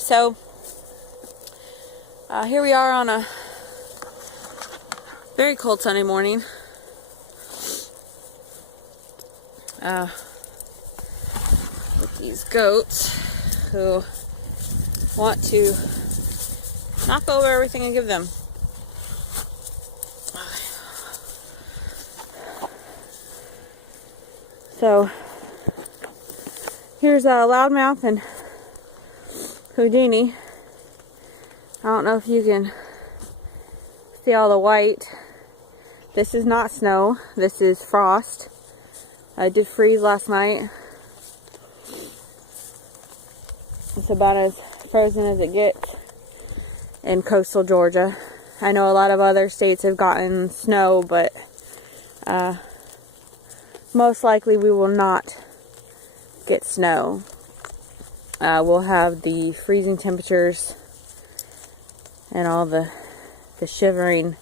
So here we are on a very cold Sunday morning. With these goats who want to knock over everything I give them. So here's Loudmouth and Houdini. I don't know if you can see all the white. This is not snow. This is frost. I did freeze last night. It's about as frozen as it gets in coastal Georgia. I know a lot of other states have gotten snow, but most likely we will not get snow. We'll have the freezing temperatures and all the shivering,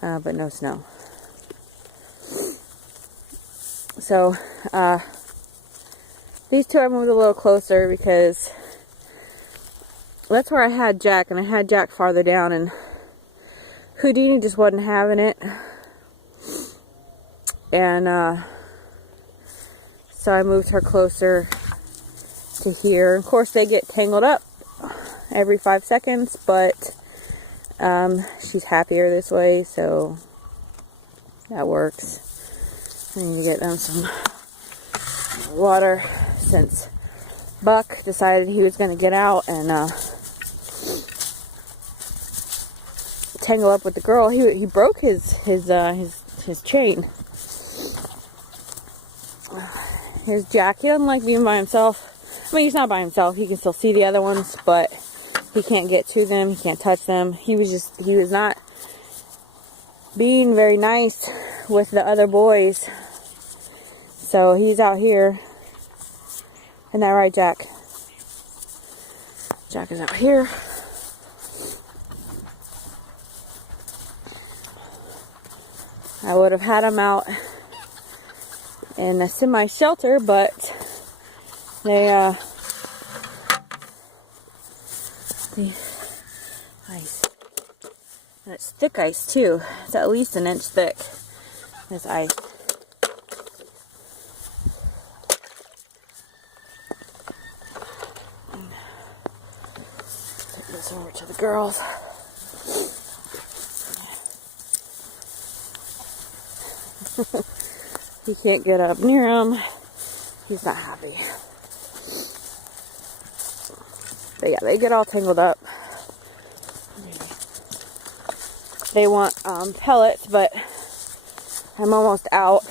but no snow. So these two I moved a little closer because that's where I had Jack, and I had Jack farther down, and Houdini just wasn't having it. And so I moved her closer to here. Of course, they get tangled up every 5 seconds, but she's happier this way, so that works. I need to get them some water since Buck decided he was going to get out and tangle up with the girl. He broke his chain. Here's Jack. He doesn't like being by himself. I mean, he's not by himself. He can still see the other ones, but he can't get to them. He can't touch them. He was not being very nice with the other boys. So he's out here. Isn't that right, Jack? Jack is out here. I would have had him out in a semi-shelter, but they, the ice. And it's thick ice, too. It's at least an inch thick, this ice. Take this over to the girls. He can't get up near him. He's not happy. But yeah, they get all tangled up. They want pellets, but I'm almost out.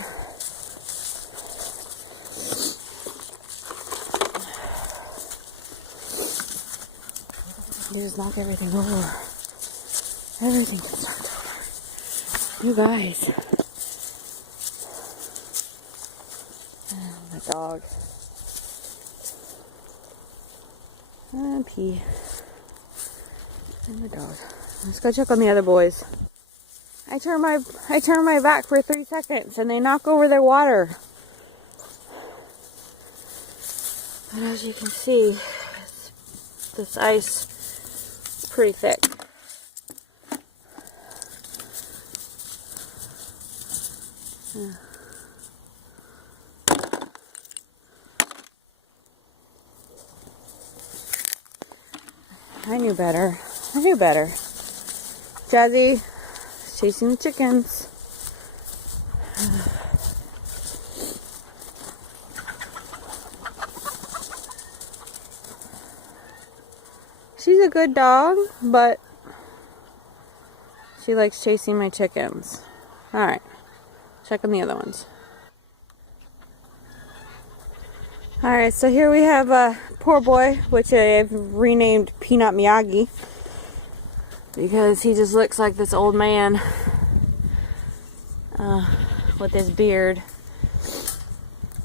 They just knock everything over. Everything gets knocked over. You guys. My dog. And pee. And my dog. Let's go check on the other boys. I turn my back for 3 seconds and they knock over their water. And as you can see, this ice is pretty thick. Yeah. I knew better. I knew better. Jazzy, chasing the chickens. She's a good dog, but she likes chasing my chickens. Alright, check on the other ones. Alright, so here we have Poor Boy, which I've renamed Peanut Miyagi, because he just looks like this old man with his beard.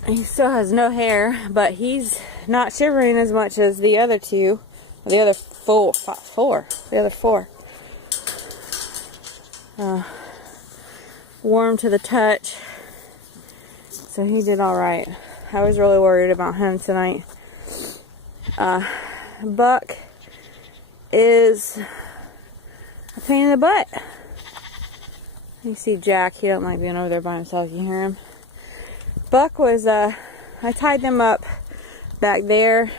He still has no hair, but he's not shivering as much as the other two, or the other four. Warm to the touch, so he did all right. I was really worried about him tonight. Buck is a pain in the butt. You see Jack, he don't like being over there by himself, you hear him. Buck was, I tied them up back there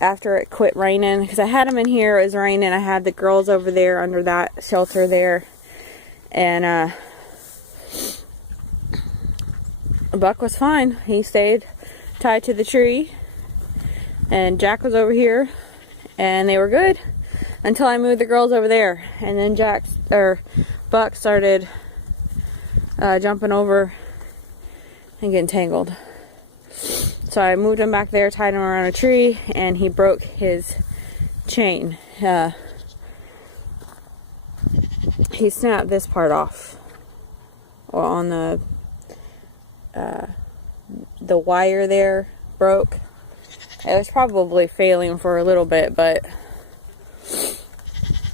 after it quit raining, because I had them in here, it was raining. I had the girls over there under that shelter there, and Buck was fine. He stayed tied to the tree, and Jack was over here, and they were good until I moved the girls over there, and then Buck started jumping over and getting tangled. So I moved him back there, tied him around a tree, and he broke his chain. He snapped this part off, or on the wire there broke. It was probably failing for a little bit, but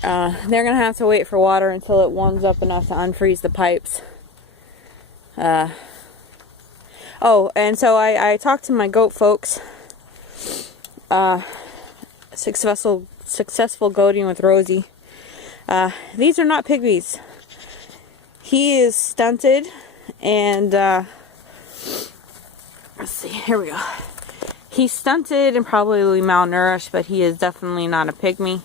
they're gonna have to wait for water until it warms up enough to unfreeze the pipes. Oh, and so I talked to my goat folks. Successful goating with Rosie. These are not pygmies. He is stunted, and let's see, here we go. He's stunted and probably malnourished, but he is definitely not a pygmy.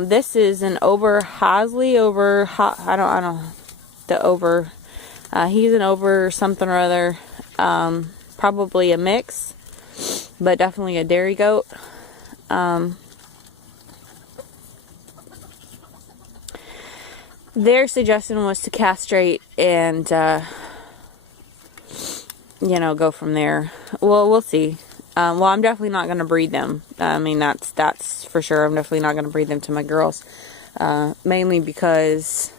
This is an Oberhasli, he's an Ober something or other, probably a mix, but definitely a dairy goat. Their suggestion was to castrate and, go from there. Well, we'll see. Well, I'm definitely not going to breed them. I mean, that's for sure. I'm definitely not going to breed them to my girls. Mainly because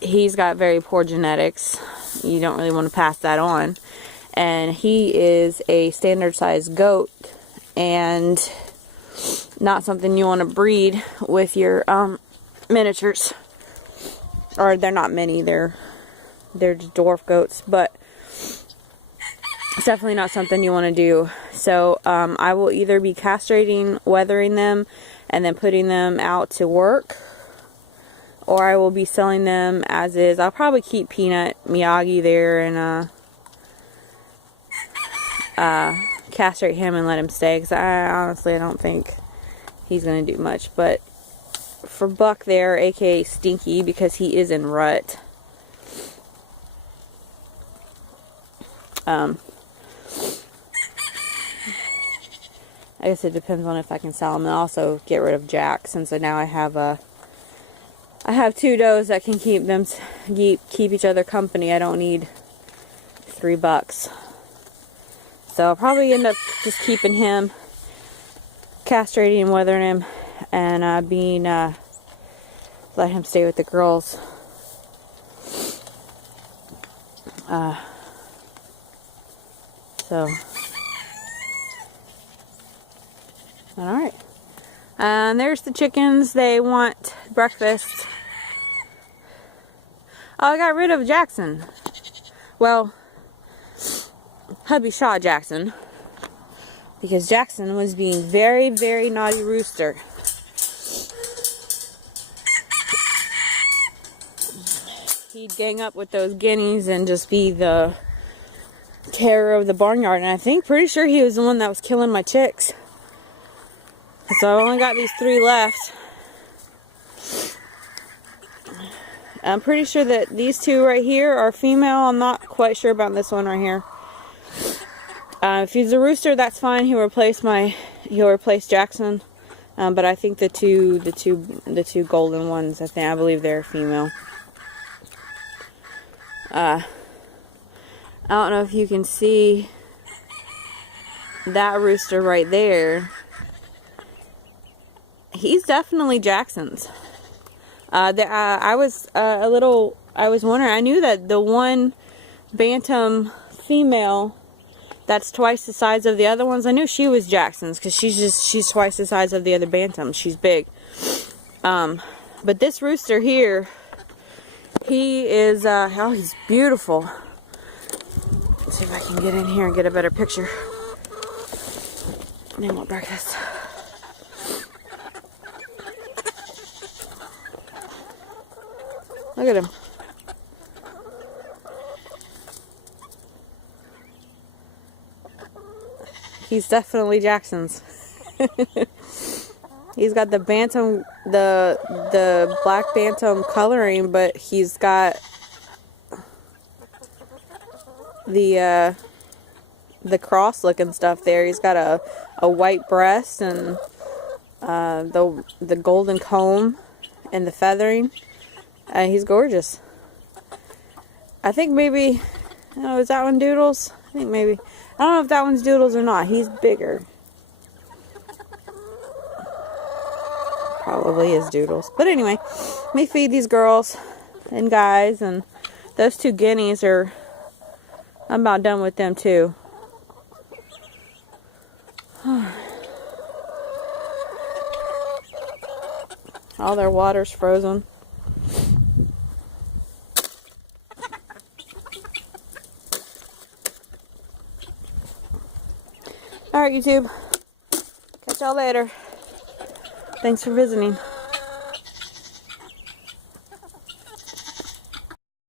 he's got very poor genetics. You don't really want to pass that on. And he is a standard size goat, and not something you want to breed with your miniatures. Or they're not mini, they're just dwarf goats, but it's definitely not something you want to do. So I will either be castrating, weathering them, and then putting them out to work, or I will be selling them as is. I'll probably keep Peanut Miyagi there and castrate him and let him stay, because I don't think he's going to do much. But for Buck there, aka Stinky, because he is in rut, I guess it depends on if I can sell them, and also get rid of Jack, since now I have two does that can keep each other company. I don't need $3. So I'll probably end up just keeping him, castrating and weathering him, and let him stay with the girls. Alright. And there's the chickens. They want breakfast. Oh, I got rid of Jackson. Well, hubby shot Jackson, because Jackson was being very, very naughty rooster. He'd gang up with those guineas and just be the terror of the barnyard. And I think, pretty sure he was the one that was killing my chicks. So I've only got these 3 left. I'm pretty sure that these 2 right here are female. I'm not quite sure about this one right here. If he's a rooster, that's fine. He'll replace Jackson. But I think the two golden ones, I believe they're female. I don't know if you can see that rooster right there. He's definitely Jackson's. I was wondering, I knew that the one bantam female that's twice the size of the other ones, I knew she was Jackson's, because she's twice the size of the other bantams. She's big. But this rooster here, he is, he's beautiful. Let's see if I can get in here and get a better picture. They want breakfast. Look at him. He's definitely Jackson's. He's got the bantam, the black bantam coloring, but he's got the cross looking stuff there. He's got a white breast and the golden comb and the feathering. He's gorgeous. I think maybe, oh, is that one Doodles? I think maybe. I don't know if that one's Doodles or not. He's bigger. Probably is Doodles. But anyway, let me feed these girls and guys, and those two guineas are, I'm about done with them too. All their water's frozen. Alright, YouTube. Catch y'all later. Thanks for visiting.